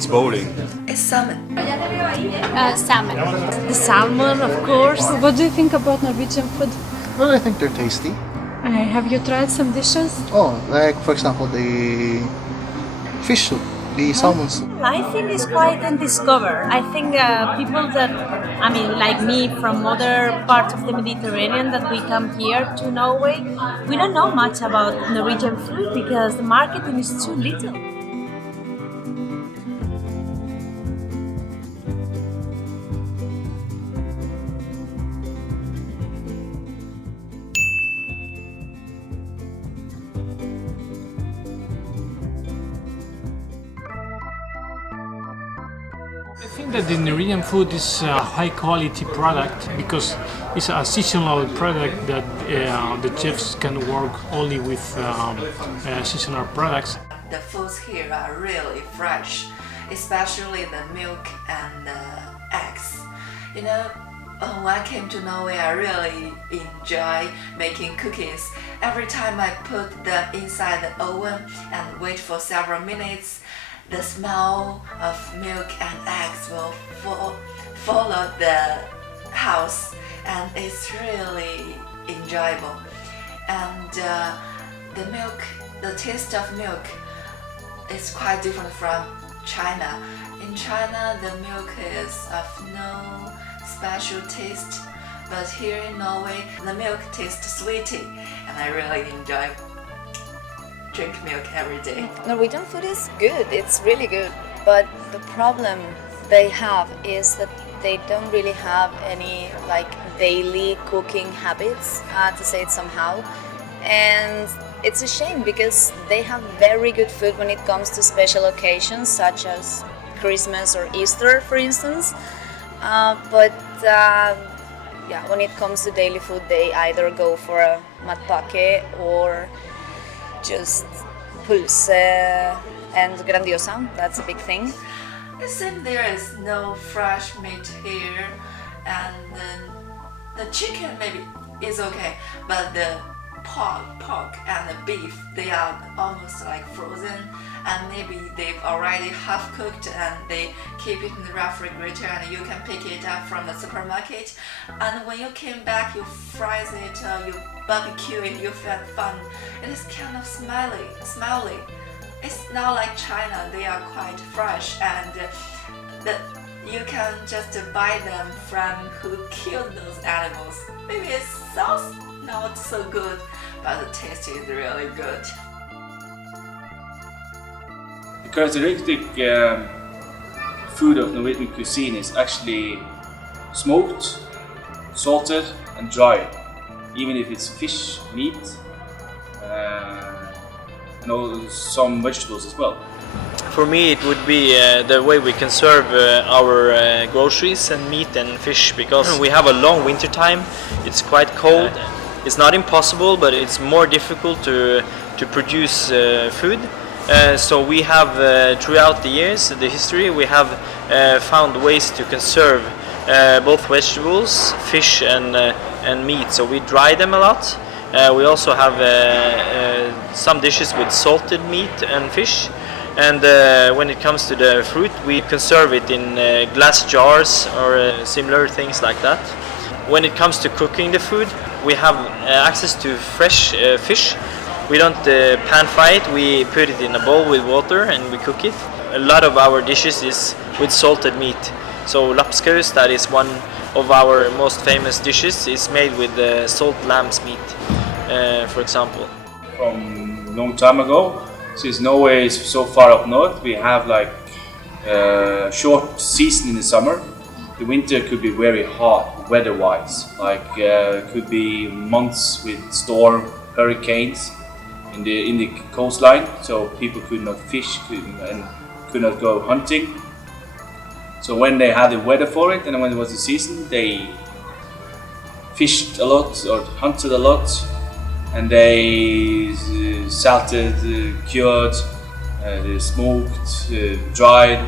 It's boating. It's salmon. Salmon. The salmon, of course. What do you think about Norwegian food? Well, I think they're tasty. Have you tried some dishes? Oh, like for example the fish soup, the salmon soup. I think it's quite undiscovered. I think people that, like me from other parts of the Mediterranean that we come here to Norway, we don't know much about Norwegian food because the marketing is too little. I think that the Norwegian food is a high quality product because it's a seasonal product that the chefs can work only with seasonal products. The foods here are really fresh, especially the milk and the eggs. You know, when I came to Norway, I really enjoy making cookies. Every time I put them inside the oven and wait for several minutes, the smell of milk and eggs will follow the house, and it's really enjoyable. And the taste of milk is quite different from China. In China, the milk is of no special taste, but here in Norway, the milk tastes sweety, and I really enjoy drink milk every day. Norwegian food is good, it's really good, but the problem they have is that they don't really have any daily cooking habits, to say it somehow, and it's a shame because they have very good food when it comes to special occasions such as Christmas or Easter, for instance, but when it comes to daily food they either go for a matpakke or just pulse and grandiosa. That's a big thing. It seems there is no fresh meat here, and the chicken maybe is okay, but the pork and the beef, they are almost like frozen, and maybe they've already half cooked and they keep it in the refrigerator and you can pick it up from the supermarket, and when you came back you fry it or you barbecue it, you feel fun. It is kind of smelly. It's not like China, they are quite fresh, and you can just buy them from who killed those animals. Maybe it sounds not so good, but the taste is really good. The characteristic food of Norwegian cuisine is actually smoked, salted and dried, even if it's fish, meat, and some vegetables as well. For me it would be the way we can serve our groceries and meat and fish, because we have a long winter time, it's quite cold. It's not impossible, but it's more difficult to produce food. So we have throughout the years, the history, we have found ways to conserve both vegetables, fish and meat. So we dry them a lot. We also have some dishes with salted meat and fish. And when it comes to the fruit, we conserve it in glass jars or similar things like that. When it comes to cooking the food, we have access to fresh fish. We don't pan fry it, we put it in a bowl with water and we cook it. A lot of our dishes is with salted meat. So lapskaus, that is one of our most famous dishes, is made with salt lamb's meat, for example. From a long time ago, since Norway is so far up north, we have short season in the summer. The winter could be very hot weather-wise, could be months with storm, hurricanes in the coastline, so people could not fish and could not go hunting. So when they had the weather for it and when it was the season, they fished a lot or hunted a lot, and they salted, cured, they smoked, dried,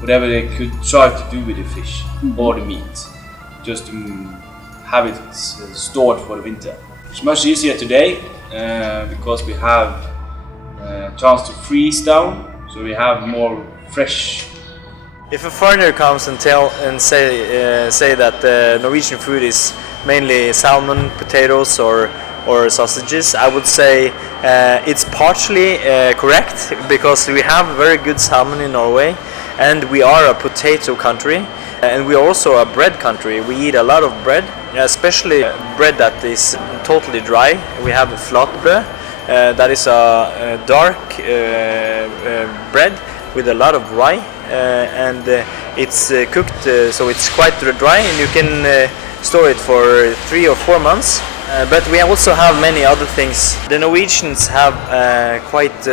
whatever they could try to do with the fish or the meat, just to have it stored for the winter. It's much easier today because we have a chance to freeze down, so we have more fresh If a foreigner comes and say that Norwegian food is mainly salmon, potatoes, or sausages, I would say it's partially correct, because we have very good salmon in Norway, and we are a potato country, and we are also a bread country. We eat a lot of bread, especially bread that is totally dry. We have flatbrød, that is a dark bread with a lot of rye, and it's cooked so it's quite dry, and you can store it for 3 or 4 months. But we also have many other things. The Norwegians have quite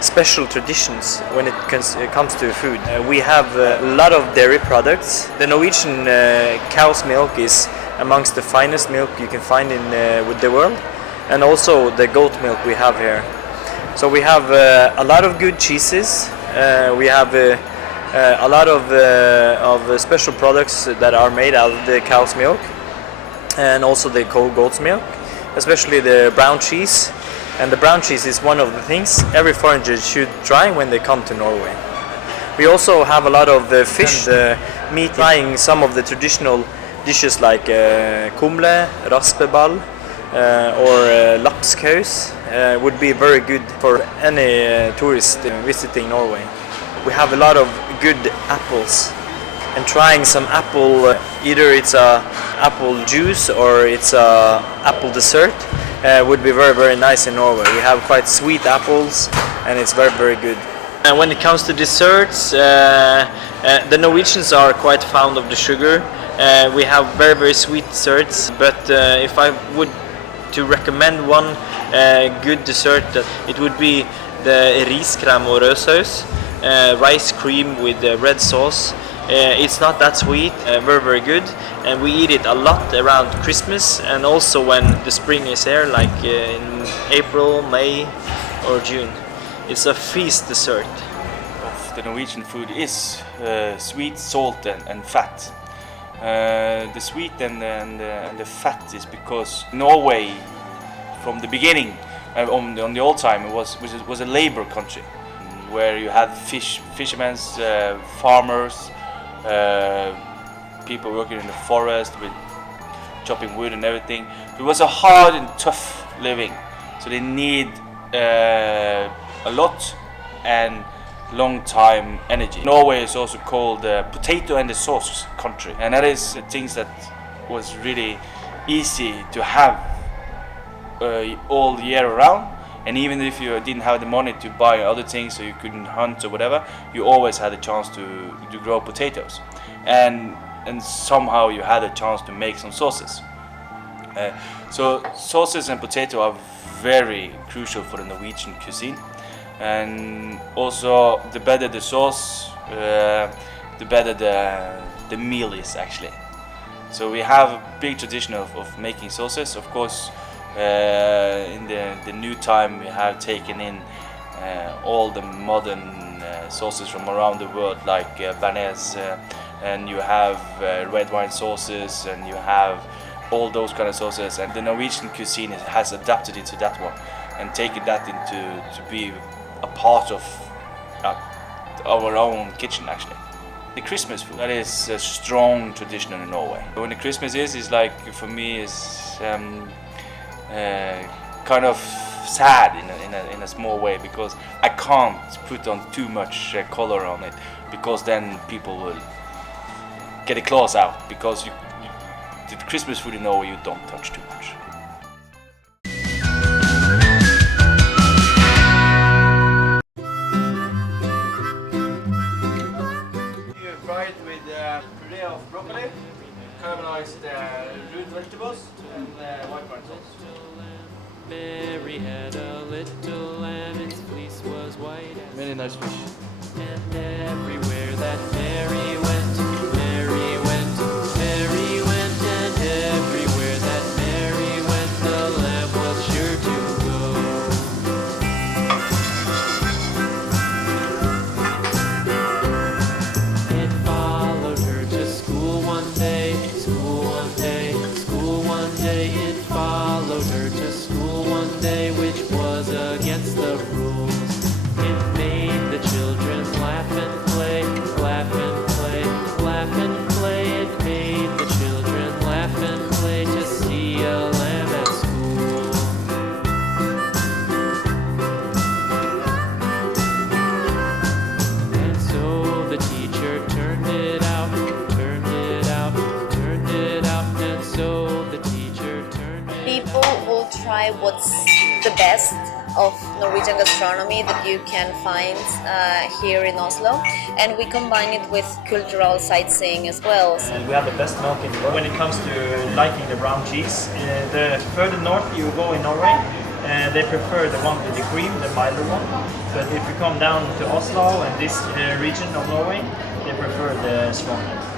special traditions when it comes to food. We have a lot of dairy products. The Norwegian cow's milk is amongst the finest milk you can find in with the world, and also the goat milk we have here. So we have a lot of good cheeses. We have a lot of special products that are made out of the cow's milk, and also the goat's milk, especially the brown cheese. And the brown cheese is one of the things every foreigner should try when they come to Norway. We also have a lot of fish and meat. Trying some of the traditional dishes like kumle, raspeball, or lapskaus would be very good for any tourist visiting Norway. We have a lot of good apples, and trying some apple, either it's a apple juice or it's a apple dessert, would be very, very nice in Norway. We have quite sweet apples, and it's very, very good. And when it comes to desserts, the Norwegians are quite fond of the sugar. We have very, very sweet desserts, but if I would to recommend one good dessert, it would be the riskrem og rødsaus, rice cream with red sauce. It's not that sweet, very, very good, and we eat it a lot around Christmas, and also when the spring is here, like in April, May or June. It's a feast dessert. The Norwegian food is sweet, salt and fat. The sweet and the fat is because Norway, from the beginning, on the old time, was a labor country, where you had fishermen, farmers, people working in the forest with chopping wood and everything. It was a hard and tough living, so they need a lot and long time energy. Norway is also called the potato and the sauce country, and that is the things that was really easy to have all year around. And even if you didn't have the money to buy other things, so you couldn't hunt or whatever, you always had a chance to grow potatoes, and somehow you had a chance to make some sauces. So sauces and potato are very crucial for the Norwegian cuisine. And also, the better the sauce, the better the meal is actually. So we have a big tradition of making sauces. Of course, in the new time we have taken in all the modern sauces from around the world, like béarnaise, and you have red wine sauces, and you have all those kind of sauces. And the Norwegian cuisine has adapted into that one and taken that to be a part of our own kitchen actually. The Christmas food, that is a strong tradition in Norway. When the Christmas is like, for me, is kind of sad in a small way, because I can't put on too much color on it, because then people will get the claws out, because the Christmas food in Norway you don't touch too much. Fry it with puree of broccoli, caramelized root vegetables, and white wine sauce. Mary had a little lamb, its fleece was white as Many nice fish. and everywhere that Mary went, Mary went, Mary went, and everywhere that Mary went, the lamb was sure to go. It followed her to school one day, school one day, school one day. It followed her to school one day, which was against the rules. It made the children laugh and play, laugh we'll try what's the best of Norwegian gastronomy that you can find here in Oslo, and we combine it with cultural sightseeing as well. And we have the best milk in the world. When it comes to liking the brown cheese, the further north you go in Norway, they prefer the one with the cream, the milder one. But if you come down to Oslo and this region of Norway, they prefer the strong one.